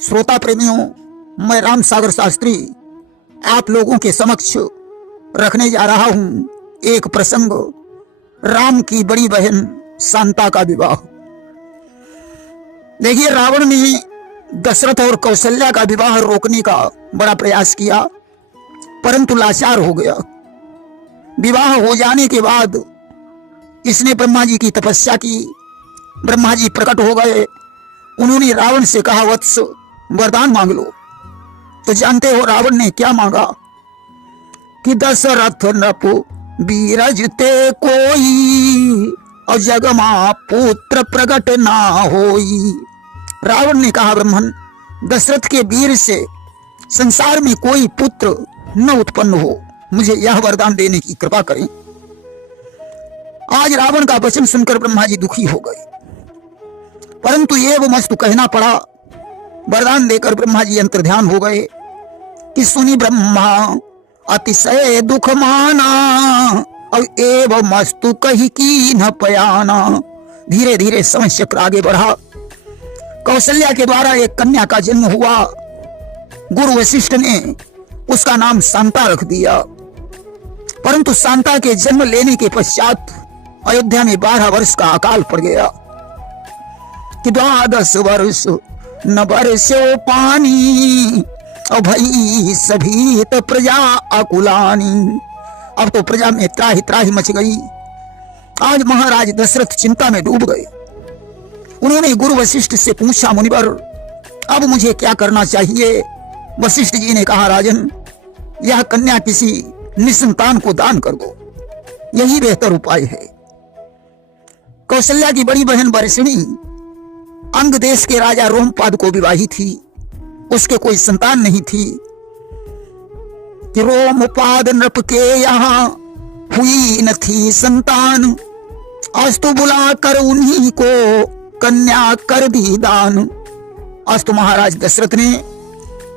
श्रोता प्रेमियों, मैं राम सागर शास्त्री आप लोगों के समक्ष रखने जा रहा हूं एक प्रसंग, राम की बड़ी बहन शांता का विवाह। देखिए, रावण ने दशरथ और कौशल्या का विवाह रोकने का बड़ा प्रयास किया, परंतु लाचार हो गया। विवाह हो जाने के बाद इसने ब्रह्मा जी की तपस्या की। ब्रह्मा जी प्रकट हो गए। उन्होंने रावण से कहा, वत्स वरदान मांग लो। तो जानते हो रावण ने क्या मांगा कि दशरथ नृप बीरजते कोई और जगमा पुत्र प्रकट ना होई। रावण ने कहा, ब्रह्मन, दशरथ के वीर से संसार में कोई पुत्र न उत्पन्न हो, मुझे यह वरदान देने की कृपा करें। आज रावण का वचन सुनकर ब्रह्मा जी दुखी हो गए, परंतु ये वो मस्तु कहना पड़ा। वरदान देकर ब्रह्मा जी अंतर्ध्यान हो गए कि सुनी ब्रह्मा अतिशय दुख माना और एवं मस्तु कही की न पयाना। धीरे धीरे समय चक्र आगे बढ़ा। कौशल्या के द्वारा एक कन्या का जन्म हुआ। गुरु वशिष्ठ ने उसका नाम शांता रख दिया। परंतु शांता के जन्म लेने के पश्चात अयोध्या में 12 वर्ष का अकाल पड़ गया कि 12 वर्ष न बरसो पानी और भई सभी तो प्रजा अकुलानी। अब तो प्रजा में त्राही त्राही मच गई। आज महाराज दशरथ चिंता में डूब गए। उन्होंने गुरु वशिष्ठ से पूछा, मुनिवर, अब मुझे क्या करना चाहिए? वशिष्ठ जी ने कहा, राजन, यह कन्या किसी निसंतान को दान कर दो, यही बेहतर उपाय है। कौशल्या की बड़ी बहन वर्षिणी अंग देश के राजा रोमपाद को विवाही थी। उसके कोई संतान नहीं थी कि रोमपाद नृप के यहाँ हुई न थी संतान। अस्तु बुलाकर उन्हीं को कन्या कर दी दान। अस्तु महाराज दशरथ ने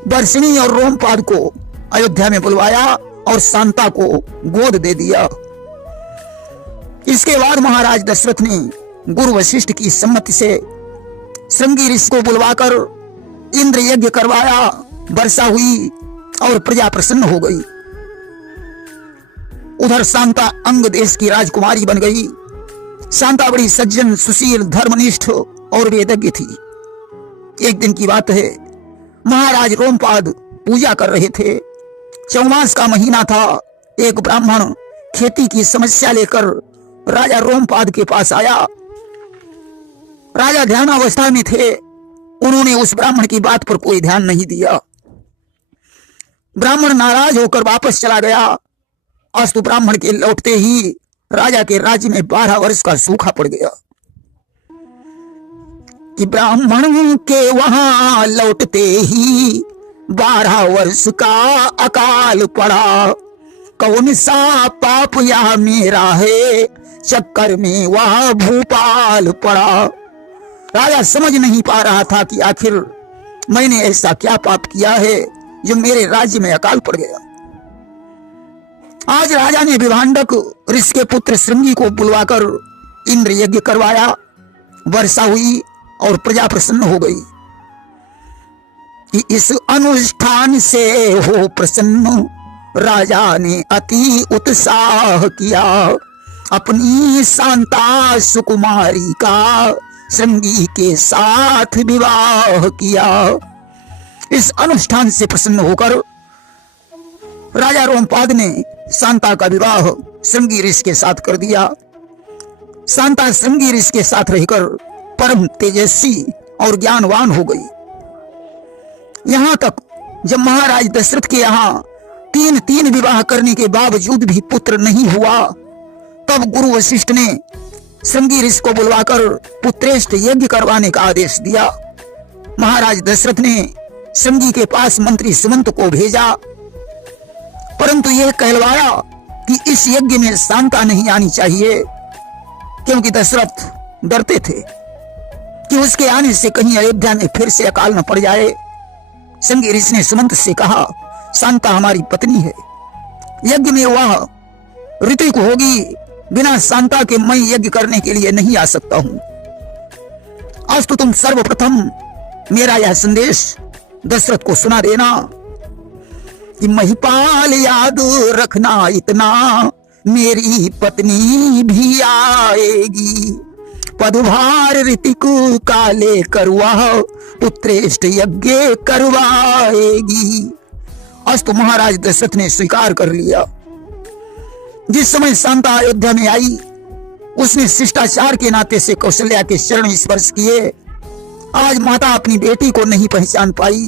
वर्षिणी और रोमपाद को अयोध्या में बुलवाया और शांता को गोद दे दिया। इसके बाद महाराज दशरथ ने गुरु वशिष्ठ की सम्मति से श्रृंगी ऋषि को बुलवाकर इंद्र यज्ञ करवाया। वर्षा हुई और प्रजा प्रसन्न हो गई। उधर शांता अंग देश की राजकुमारी बन गई। शांता बड़ी सज्जन, सुशील, धर्मनिष्ठ और वेदज्ञ थी। एक दिन की बात है, महाराज रोमपाद पूजा कर रहे थे। चौमास का महीना था। एक ब्राह्मण खेती की समस्या लेकर राजा रोमपाद के पास आया। राजा ध्यानावस्था में थे। उन्होंने उस ब्राह्मण की बात पर कोई ध्यान नहीं दिया। ब्राह्मण नाराज होकर वापस चला गया। अस्तु ब्राह्मण के लौटते ही राजा के राज्य में 12 वर्ष का सूखा पड़ गया कि ब्राह्मण के वहां लौटते ही 12 वर्ष का अकाल पड़ा। कौन सा पाप यह मेरा है, चक्कर में वह भूपाल पड़ा। राजा समझ नहीं पा रहा था कि आखिर मैंने ऐसा क्या पाप किया है जो मेरे राज्य में अकाल पड़ गया। आज राजा ने विभांडक ऋषि के पुत्र श्रृंगी को बुलवाकर इंद्र यज्ञ करवाया। वर्षा हुई और प्रजा प्रसन्न हो गई कि इस अनुष्ठान से हो प्रसन्न। राजा ने अति उत्साह किया। अपनी शांता सुकुमारी का श्रृंगी के साथ विवाह किया। इस अनुष्ठान से प्रसन्न होकर राजा रोमपाद ने शांता का विवाह श्रृंगी ऋषि के साथ कर दिया। शांता श्रृंगी ऋषि के साथ रहकर परम तेजस्वी और ज्ञानवान हो गई। यहां तक जब महाराज दशरथ के यहां 3 विवाह करने के बावजूद भी पुत्र नहीं हुआ, तब गुरु वशिष्ठ ने श्रृंगी ऋषि को बुलवाकर पुत्रेष्ट यज्ञ करवाने का आदेश दिया। महाराज दशरथ ने श्रृंगी के पास मंत्री सुमंत को भेजा, परंतु यह कहलवाया कि इस यज्ञ में शांता नहीं आनी चाहिए, क्योंकि दशरथ डरते थे कि उसके आने से कहीं अयोध्या में फिर से अकाल न पड़ जाए। श्रृंगी ऋषि ने सुमंत से कहा, शांता हमारी पत्नी है, यज्ञ में वह ऋतिक होगी, बिना शांता के मैं यज्ञ करने के लिए नहीं आ सकता हूं। अस्तु तुम सर्वप्रथम मेरा यह संदेश दशरथ को सुना देना कि महिपाल याद रखना इतना, मेरी पत्नी भी आएगी, पदभार ऋतिक काले करवा, पुत्रेष्ट यज्ञ करवाएगी। आज तो महाराज दशरथ ने स्वीकार कर लिया। जिस समय शांता अयोध्या में आई, उसने शिष्टाचार के नाते से कौशल्या के चरण स्पर्श किए। आज माता अपनी बेटी को नहीं पहचान पाई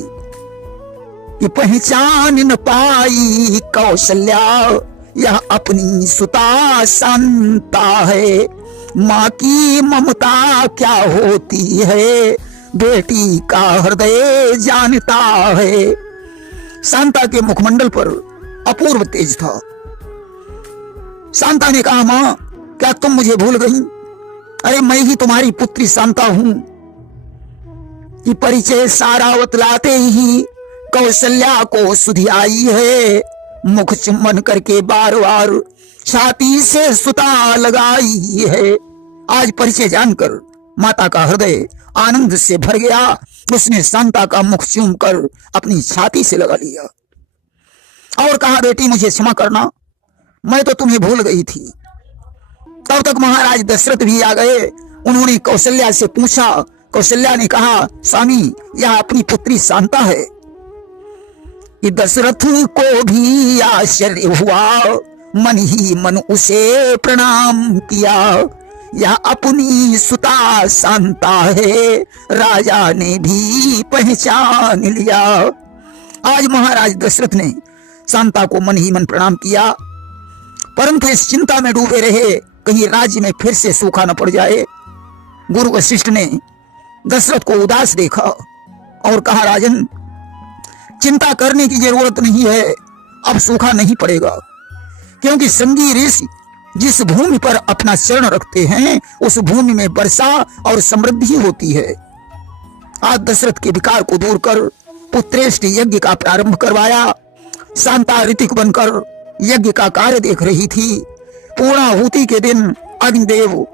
कि पहचान न पाई कौशल्या, यह अपनी सुता शांता है। माँ की ममता क्या होती है, बेटी का हृदय जानता है। शांता के मुखमंडल पर अपूर्व तेज था। शांता ने कहा, माँ क्या तुम मुझे भूल गई? अरे मैं ही तुम्हारी पुत्री शांता हूं। कि परिचय सारा बतलाते ही कौशल्या को सुधि आई है, मुख चुम्बन करके बार बार छाती से सुता लगाई है। आज परिचय जानकर माता का हृदय आनंद से भर गया। उसने शांता का मुख चूम कर अपनी छाती से लगा लिया और कहा, बेटी मुझे क्षमा करना, मैं तो तुम्हें भूल गई थी। तब तक महाराज दशरथ भी आ गए। उन्होंने कौशल्या से पूछा। कौशल्या ने कहा, स्वामी यह अपनी पुत्री शांता है। कि दशरथ को भी आश्चर्य हुआ, मन ही मन उसे प्रणाम किया। यह अपनी सुता शांता है, राजा ने भी पहचान लिया। आज महाराज दशरथ ने शांता को मन ही मन प्रणाम किया, परंतु इस चिंता में डूबे रहे कहीं राज्य में फिर से सूखा न पड़ जाए। गुरु वशिष्ठ ने दशरथ को उदास देखा और कहा, राजन चिंता करने की जरूरत नहीं है, अब सूखा नहीं पड़ेगा, क्योंकि संगी ऋषि जिस भूमि पर अपना चरण रखते हैं उस भूमि में वर्षा और समृद्धि होती है। आज दशरथ के विकार को दूर कर पुत्रेष्ट यज्ञ का प्रारंभ करवाया। शांता ऋतिक बनकर यज्ञ का कार्य देख रही थी। पूर्णाहुति के दिन अग्निदेव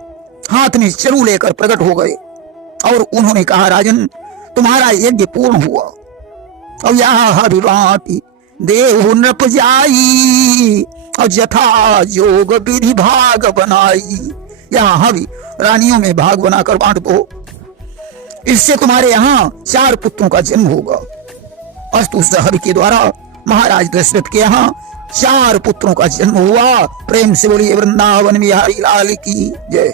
हाथ में चरु लेकर प्रकट हो गए और उन्होंने कहा, राजन तुम्हारा यज्ञ पूर्ण हुआ। और यहाँ विभाति देव नृप जाई, और जथा जोग विधि भाग बनाई। यहाँ हवि रानियों में भाग बनाकर बांट दो, इससे तुम्हारे यहाँ 4 पुत्रों का जन्म होगा। अस्तु उस हवि के द्वारा महाराज दशरथ के यहाँ 4 पुत्रों का जन्म हुआ। प्रेम से बोलिए वृंदावन बिहारी लाल की जय।